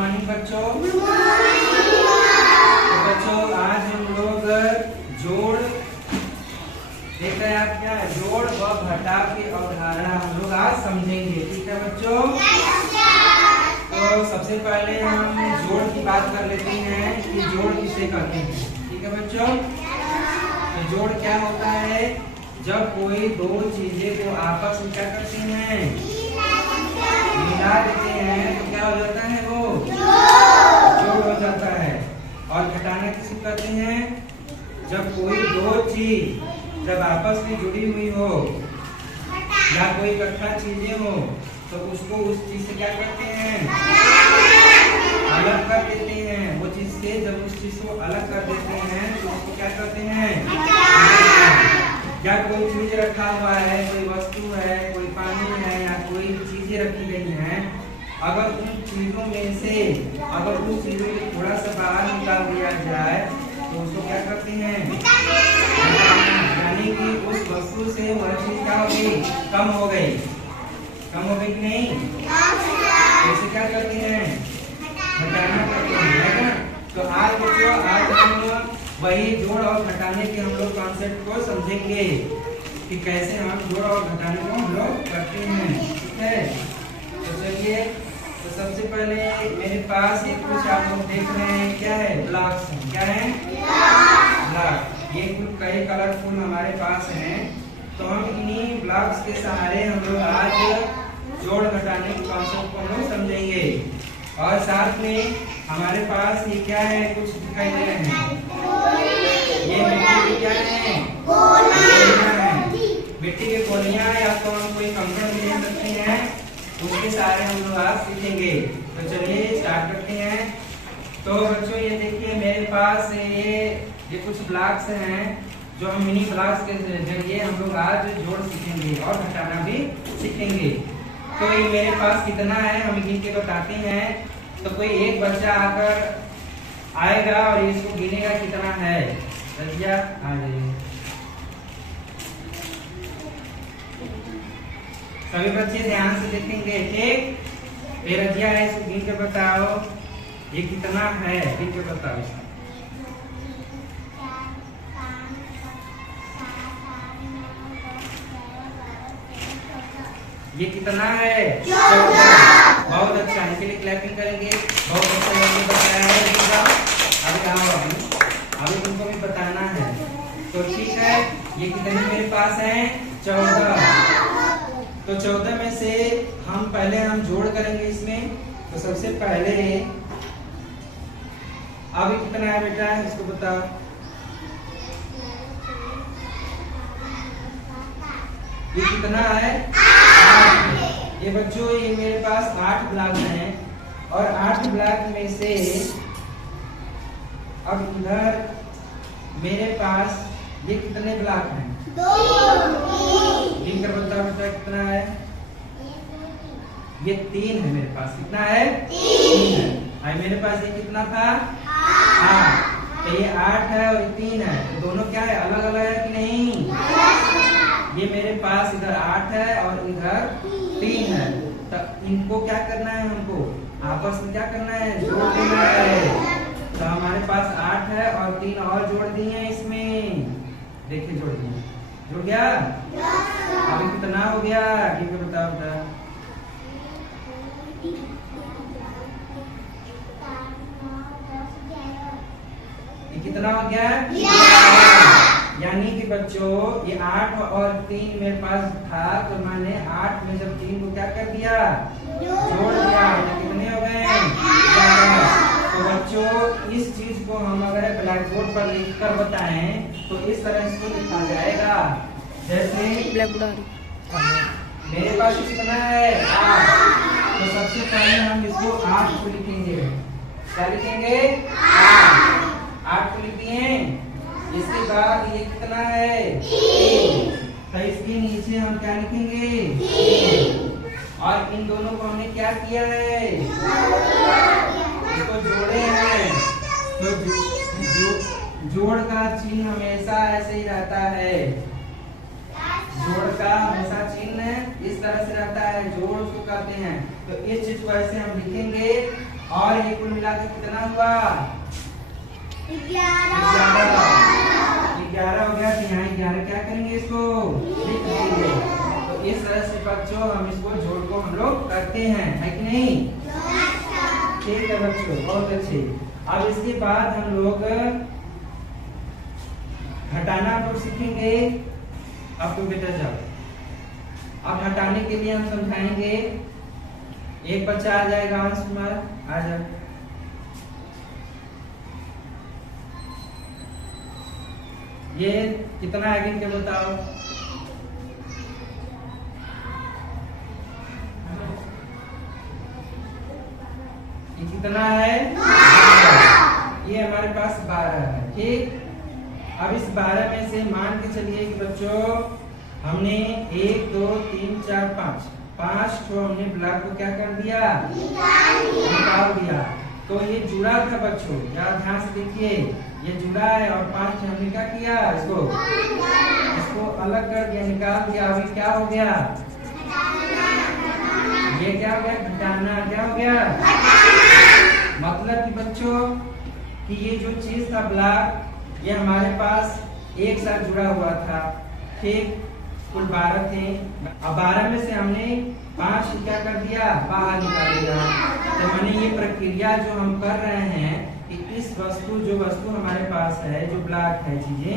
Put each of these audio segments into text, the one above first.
Morning बच्चों। तो बच्चों आज हम लोग जोड़ देख रहे हैं। आप क्या है जोड़ व घटाव की अवधारणा हम लोग आज समझेंगे। ठीक है बच्चों। तो सबसे पहले हम जोड़ की बात कर लेते हैं कि जोड़ किसे कहते हैं। ठीक है बच्चों। तो जोड़ क्या होता है? जब कोई दो चीजें को आपस में क्या करते हैं, मिला देते हैं तो क्या हो जाता है? वो जोड़ हो जाता है। और घटाना किसे कहते हैं? जब कोई दो चीज जब आपस में जुड़ी हुई हो या कोई इकट्ठा चीजें हो तो उसको उस चीज से क्या करते हैं? अलग कर देते हैं। वो चीज से जब उस चीज को अलग कर देते हैं तो उसको क्या करते हैं? या कोई चीज रखा हुआ है, कोई वस्तु है, कोई पानी है या कोई चीजें रखी गई हैं, अगर उन चीजों में से अगर उन चीजों को थोड़ा सा बाहर निकाल दिया जाए तो उसको क्या करते हैं? यानी कि उस वस्तु से वह चीज क्या हो गई? कम हो गई। कम हो गई कि नहीं? ऐसे क्या करते हैं? घटाना करते हैं, है ना? तो आज बच्चों आज हम वही जोड़ और घटाने के हम लोग कॉन्सेप्ट को समझेंगे कि कैसे हम जोड़ और घटाने को हम लोग करते हैं। ठीक है। तो चलिए, तो सबसे पहले मेरे पास एक कुछ आप लोग देख रहे हैं, क्या है? ब्लॉक्स। क्या है? ब्लॉक। ये कुछ कई कलरफुल हमारे पास हैं। तो हम इन्हीं ब्लॉक्स के सहारे हम लोग आज जोड़ घटाने के कॉन्सेप्ट को हम लोग समझेंगे। और साथ में हमारे पास ये क्या है? कुछ दिखाई दे रहे हैं। ये मिट्टी की क्या है? गोलियां हैं। मिट्टी की गोलियां या तो हम कोई कंकड़ भी ले सकते हैं, उसके सहारे हम लोग आज सीखेंगे। तो चलिए स्टार्ट करते हैं। तो बच्चों ये देखिए मेरे पास ये कुछ ब्लॉक्स हैं जो हम मिनी ब्लॉक्स के जरिए हम लोग आज जोड़ सीखेंगे और घटाना भी सीखेंगे। तो ये मेरे पास कितना है हम गिन के बताते हैं। तो कोई एक बच्चा आकर आएगा और इसको गिनेगा कितना है। रजिया आ जाइए। सभी बच्चे ध्यान से देखेंगे। ठीक, ये रजिया है, इसको गिन के बताओ ये कितना है। गिन के बताओ इसको। ये कितना है? 14। बहुत अच्छा, इनके लिए क्लैपिंग करेंगे। बहुत अच्छा ये बताया है। अभी आओ अभी तुमको भी बताना है। तो ठीक है, ये कितने मेरे पास हैं? 14। तो 14 में से हम पहले हम जोड़ करेंगे इसमें। तो सबसे पहले अभी कितना है बेटा इसको बताओ। ये कितना है? 8। ये बच्चों ये मेरे पास 8 ब्लॉक हैं और 8 ब्लॉक में से अब इधर मेरे पास ये कितने ब्लॉक हैं? 2। गिनकर बताओ बेटा कितना है? ये 3 है मेरे पास। कितना है? 3 है। और मेरे पास ये कितना था? 8। तो ये 8 है और ये 3 है। तो दोनों क्या है? अलग अलग है कि नहीं? ये मेरे पास इधर 8 है और इधर 3 है। तो इनको क्या करना है? हमको आपस में क्या करना है? जोड़ देना है। तो हमारे पास 8 है और 3 और जोड़ दिए हैं इसमें। देखिए जोड़ दिए। जुड़ गया? अभी कितना हो गया? ठीक है बताओ बेटा। ये कितना हो गया? यानी कि बच्चों ये 8 और 3 मेरे पास था तो मैंने 8 में जब 3 को क्या कर दिया? जोड़ दिया। तो कितने हो गए? 11। तो बच्चों इस चीज को हम अगर ब्लैक बोर्ड पर लिखकर बताएं तो इस तरह इसको लिखा जाएगा। जैसे मेरे पास कितना है? 8। तो सबसे पहले हम इसको 8 को लिखेंगे। क्या लिखेंगे? 8 को लिख दिए। इसके बाद ये कितना है? 3। तो इसके नीचे हम क्या लिखेंगे? 3। और इन दोनों को हमने क्या किया है? इसको जोड़े हैं। तो जोड़ का चिन्ह हमेशा ऐसे ही रहता है। जोड़ का हमेशा चिन्ह इस तरह से रहता है। जोड़ उसको कहते हैं। तो इस चीज को ऐसे हम लिखेंगे और ये कुल मिलाकर कितना हुआ? 11 हो गया। तो यहाँ 11 क्या करेंगे, इसको लिख देंगे। तो इस तरह से बच्चों हम इसको जोड़ को हम लोग करते हैं, है कि नहीं? ठीक है बच्चों, बहुत अच्छे। अब इसके बाद हम लोग घटाना तो सीखेंगे। अब तो बेटा जाओ, अब हटाने के लिए हम समझाएंगे। एक बच्चा आ जाएगा, अंश कुमार आ जाओ। ये कितना है गिन के बताओ। ये कितना है? ये हमारे पास 12 है। ठीक, अब इस 12 में से मान के चलिए कि बच्चों हमने 1 2 3 4 5 ठो हमने ब्लॉक को क्या कर दिया? निकाल दिया। तो ये जुड़ा था बच्चों, यार ध्यान से देखिए, ये जुड़ा है और 5 हमने क्या किया? इसको अलग कर दिया, निकाल दिया। अभी क्या हो गया? ये क्या हो गया? घटाना। क्या हो गया? मतलब कि बच्चों कि ये जो चीज था ब्लॉक, ये हमारे पास एक साथ जुड़ा हुआ था। ठीक, कुल 12 थे। अब 12 में से हमने 5 क्या कर दिया? बाहर निकाल दिया। तो मैंने ये प्रक्रिया जो हम कर रहे हैं कि इस वस्तु हमारे पास है, जो ब्लॉक है चीजें,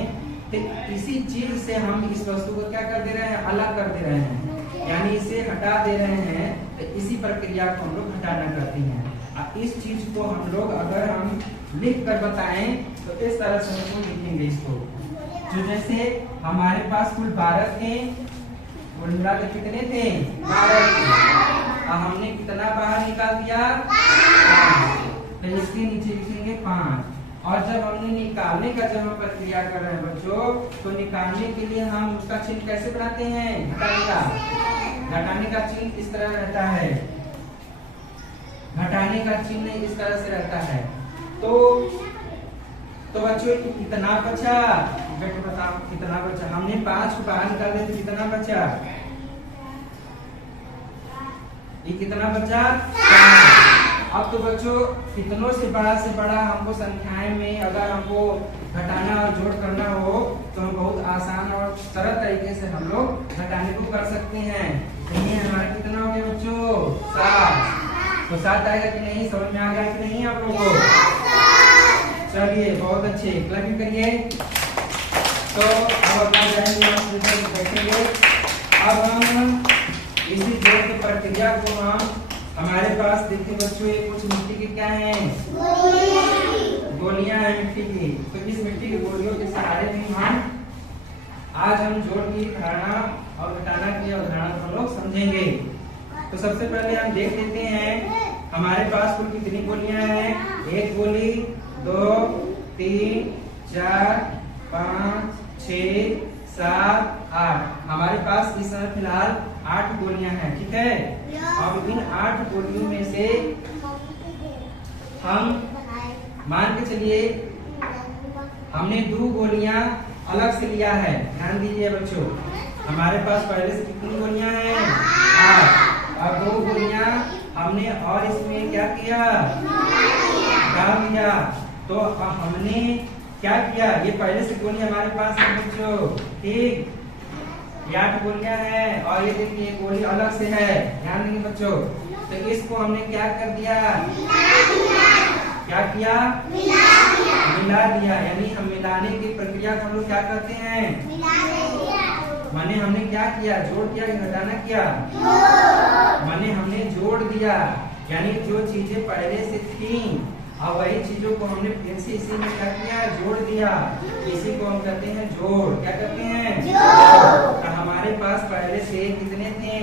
तो इसी चीज से हम इस वस्तु को क्या कर दे रहे हैं? अलग कर दे रहे हैं, यानी इसे हटा दे रहे हैं। तो इसी प्रक्रिया को हम लोग हटाना करते हैं। इस चीज को हम लोग अगर हम लिख कर बताएं तो इस तरह से हम लिखेंगे इसको। तो जैसे हमारे पास कुल 12 थे, कुल मिला के कितने थे? 12 थे। अब हमने कितना बाहर निकाल दिया? 5। तो इसके नीचे लिखेंगे 5। और जब हमने निकालने का जब हम प्रक्रिया कर रहे हैं बच्चों, तो निकालने के लिए हम उसका चिन्ह कैसे बनाते हैं? घटाने का चिन्ह इस तरह रहता है। घटाने का चिन्ह इस तरह से रहता है। तो बच्चों कितना बचा? बेटा बताओ कितना बचा? हमने 5 को बाहर निकाल दिया तो कितना बचा? ये कितना बचा? 4। अब तो बच्चों कितनों से बड़ा हमको संख्याएं में अगर हमको घटाना और जोड़ करना हो तो हम बहुत आसान और सरल तरीके से हम लोग घटाने को कर सकते हैं। तो ये हमारा कितना हो गया बच्चों? 7। तो 7 आएगा कि नहीं? समझ में आ गया कि नहीं आप लोगों को? चलिए बहुत अच्छे, क्लैपिंग करिए। तो अब अपना जाएंगे, बैठेंगे। अब हम इसी जोड़ की प्रक्रिया को हम हमारे पास देखिए बच्चों, ये कुछ मिट्टी के क्या हैं? गोलियां हैं मिट्टी की। तो इस मिट्टी की गोलियों के सहारे भी आज हम जोड़ की धारणा और घटाना की अवधारणा को लोग समझेंगे। तो सबसे पहले हम देख लेते हैं हमारे पास कुल कितनी गोलियां हैं। 1 गोली, 2 3 4 5 6 7 8। हमारे पास इस समय फिलहाल 8 गोलियां हैं। ठीक है, अब इन 8 गोलियों में से हम मान के चलिए हमने 2 गोलियां अलग से लिया है। ध्यान दीजिए बच्चों, हमारे पास पहले से कितनी गोलियां हैं? 8। अब 2 गोलियां हमने और इसमें क्या किया? डाल दिया। तो हमने क्या किया? ये पहले से गोली हमारे पास है बच्चों। ठीक, 8 गोलियां हैं और ये देखिए गोली अलग से है। ध्यान देंगे बच्चों। तो इसको हमने क्या कर दिया? क्या किया? मिला दिया। यानी हम मिलाने की प्रक्रिया को हम लोग क्या करते हैं? माने हमने क्या किया? जोड़ किया कि घटाना किया? माने हमने जोड़ दिया। यानी जो चीजें पहले से थी अब वही चीजों को हमने फिर से इसी में क्या किया? जोड़ दिया। इसी को हम कहते हैं जोड़। क्या कहते हैं? जोड़। हमारे पास पहले से कितने थे?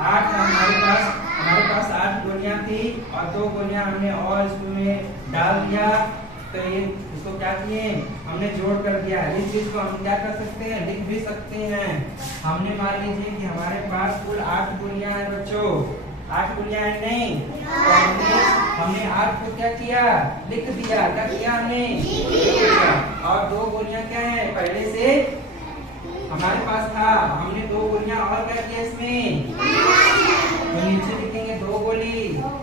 8। हमारे पास 8 गोलियां थी और 2 गोलियां हमने और इसमें डाल दिया। तो ये इसको क्या किए? हमने जोड़ कर दिया। इस चीज को हम क्या कर सकते हैं? लिख भी सकते हैं। हमने मान लीजिए कि हमारे पास कुल 8 गोलियां हैं बच्चों। 8 गोलियां हैं नहीं? तो हमने 8 को क्या किया? लिख दिया। क्या किया हमने? और 2 गोलियां क्या है? पहले से हमारे पास था। हमने 2 गोलियां और क्या किया इसमें? तो नीचे लिखेंगे 2 गोली।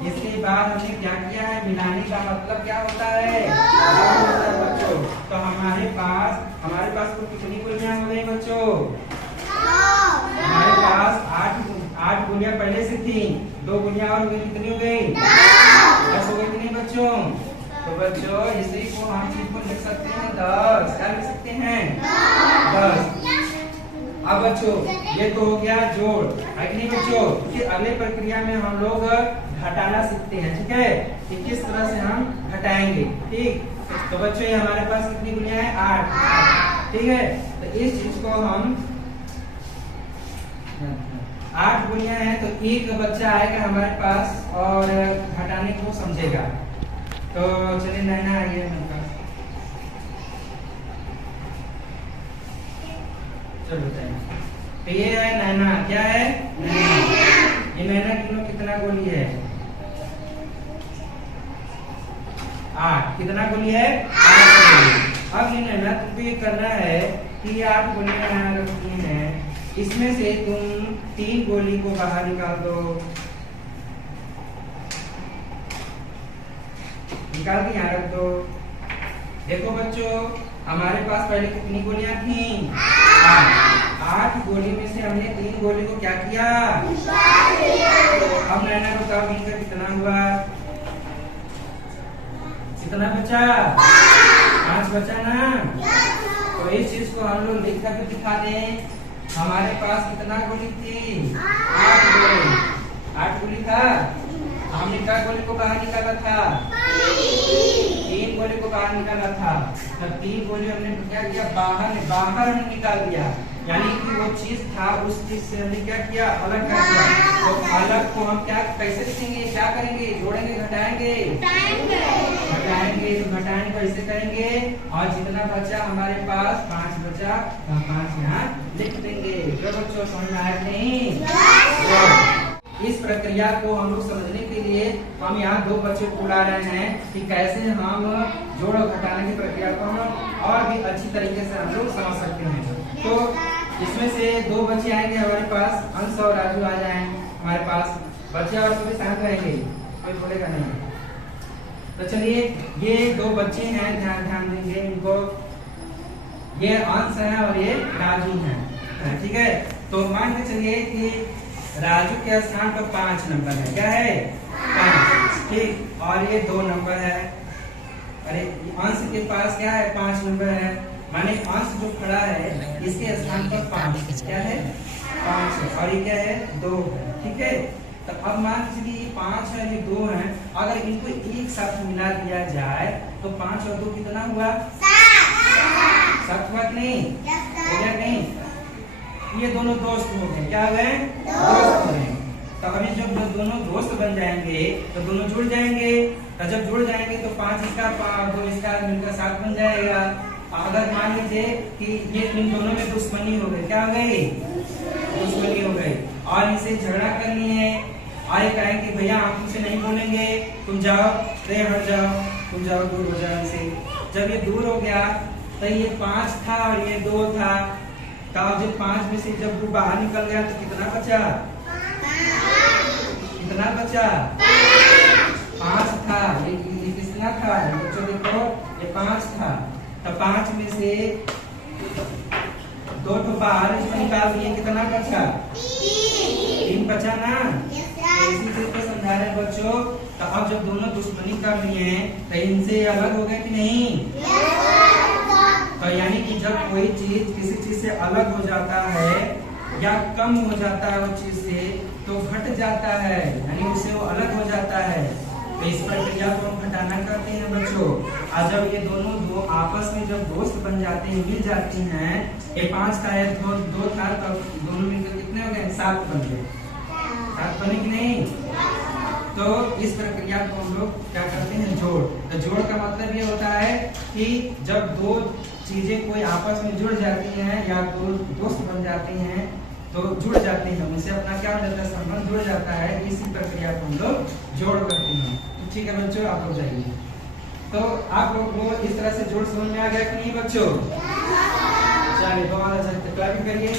इसके बाद हमने क्या किया है मिलाने का मतलब क्या होता है? होता है बच्चों। तो हमारे पास कुल कितनी गुलियां हो गई बच्चों? हमारे पास 8 गुलियां पहले से थी, 2 गुलियां और हो गई, कितनी हो गई? 10 हो गई कि नहीं बच्चों? तो बच्चों इसी को हम चीज को लिख सकते हैं 10। क्या लिख सकते हैं? 10। अब बच्चों ये तो हो गया जोड़, है कि नहीं बच्चों? फिर अगले प्रक्रिया में हम लोग घटाना सीखते हैं, ठीक है? कि किस तरह से हम घटाएंगे, ठीक? तो बच्चों ये हमारे पास कितनी गुलियां हैं? 8, ठीक है? तो इस चीज को हम 8 गुलियां हैं, तो एक बच्चा आएगा हमारे पास और घटाने को समझेगा। तो चलिए नैना आइए मेरे पास, चलो बताइए। तो ये है नैना, क्या है? नैना। ये नैना कितना गोली है? 8। कितना गोली है? 8। अब ये नैना तुमको ये करना है कि 8 गोलियां यहाँ रखी हैं, इसमें से तुम 3 गोली को बाहर निकाल दो। निकाल के यहाँ रख दो। देखो बच्चों हमारे पास पहले कितनी गोलियां थी? 8 गोली में से हमने 3 गोली को क्या किया? अब नैना को बताओ मिलकर कितना हुआ? कितना बचा? 5 बचा ना? तो इस चीज को हम लोग लिख कर दिखा दें। हमारे पास कितना गोली थी? 8 गोली। 8 गोली था। हमने क्या गोली को बाहर निकाला था? 3 गोली को बाहर निकाला था। तब 3 गोली हमने क्या किया? बाहर हमने निकाल दिया, यानी कि वो चीज था उस चीज से हमने क्या किया? अलग कर दिया। तो अलग को हम क्या कैसे लिखेंगे? क्या करेंगे? जोड़ेंगे, घटाएंगे? घटाएंगे। तो घटाएंगे कैसे करेंगे? और जितना बचा हमारे पास 5 बचा, 5 यहाँ लिख देंगे। जो बच्चों समझ में आया नहीं? इस प्रक्रिया को हम लोग समझने के लिए हम यहाँ 2 बच्चों को बुला रहे हैं कि कैसे हम जोड़ और घटाने की प्रक्रिया को हम और भी अच्छी तरीके से हम लोग समझ सकते हैं। तो इसमें से 2 बच्चे आएंगे हमारे पास, अंश और राजू आ जाए हमारे पास। बच्चे और सभी शांत रहेंगे, कोई बोलेगा नहीं। तो चलिए ये 2 बच्चे हैं, ध्यान देंगे इनको। ये अंश है और ये राजू है, ठीक है? तो मान के चलिए कि राजू के स्थान पर 5 नंबर है। क्या है? 5, ठीक। और ये 2 नंबर है। अरे अंश के पास क्या है? 5 नंबर है। माने अंश जो खड़ा है इसके स्थान पर 5 क्या है? 5 है। और ये क्या है? 2 है, ठीक है? तो अब मान लीजिए ये 5 है, ये 2 है। अगर इनको एक साथ मिला दिया जाए तो 5 और 2 कितना हुआ? 7 हुआ कि नहीं? हो गया नहीं? ये दोनों दोस्त हो गए। क्या हो गए? दोस्त हो गए। तो अभी जब दोनों दोस्त बन जाएंगे तो दोनों जुड़ जाएंगे। तो जब जुड़ जाएंगे तो 5 इसका 2 इसका मिलकर 7 बन जाएगा। अगर मान लीजिए कि ये इन दोनों में दुश्मनी हो गई, क्या हो गई? दुश्मनी हो गई और इसे झगड़ा करनी है और ये कहें कि भैया हम तुमसे नहीं बोलेंगे, तुम जाओ, रे हट जाओ, तुम जाओ, दूर हो जाओ इनसे। जब ये दूर हो गया तो ये 5 था और ये 2 था। जब 5 में से जब 2 बाहर निकल गया तो कितना बचा? कितना बचा? 5 था। ये कितना था? बच्चों देखो ये 5 था। तो 5 में से 2 तो बाहर निकाल दिए, कितना बचा? 3 बचा ना? तो इसी चीज को समझा रहे बच्चों। तो अब जब दोनों दुश्मनी कर लिए हैं तो इनसे अलग हो गए कि नहीं? तो यानी कि जब कोई चीज किसी चीज से अलग हो जाता है या कम हो जाता है वो चीज से तो घट जाता है, यानी उससे वो अलग हो जाता है। तो इस प्रक्रिया को हम घटाना करते हैं बच्चों। और जब ये दोनों आपस में जब दोस्त बन जाते हैं, मिल जाती हैं, ये 5 का है 2 था, तब दोनों मिलकर कितने हो गए? 7 बन गए। 7 बने कि नहीं? तो इस प्रक्रिया को हम लोग क्या करते हैं? जोड़। तो जोड़ का मतलब ये होता है कि जब 2 चीजें कोई आपस में जुड़ जाती हैं या 2 दोस्त बन जाते हैं तो जुड़ जाते हैं, उनसे अपना क्या हो जाता है? संबंध जुड़ जाता है। इसी प्रक्रिया को हम लोग जोड़ करते हैं। तो ठीक है बच्चों, आप लोग जाइए। तो आप लोग को इस तरह से जोड़ समझ में आ गया कि नहीं बच्चों? चलिए दोबारा क्लैपिंग करिए।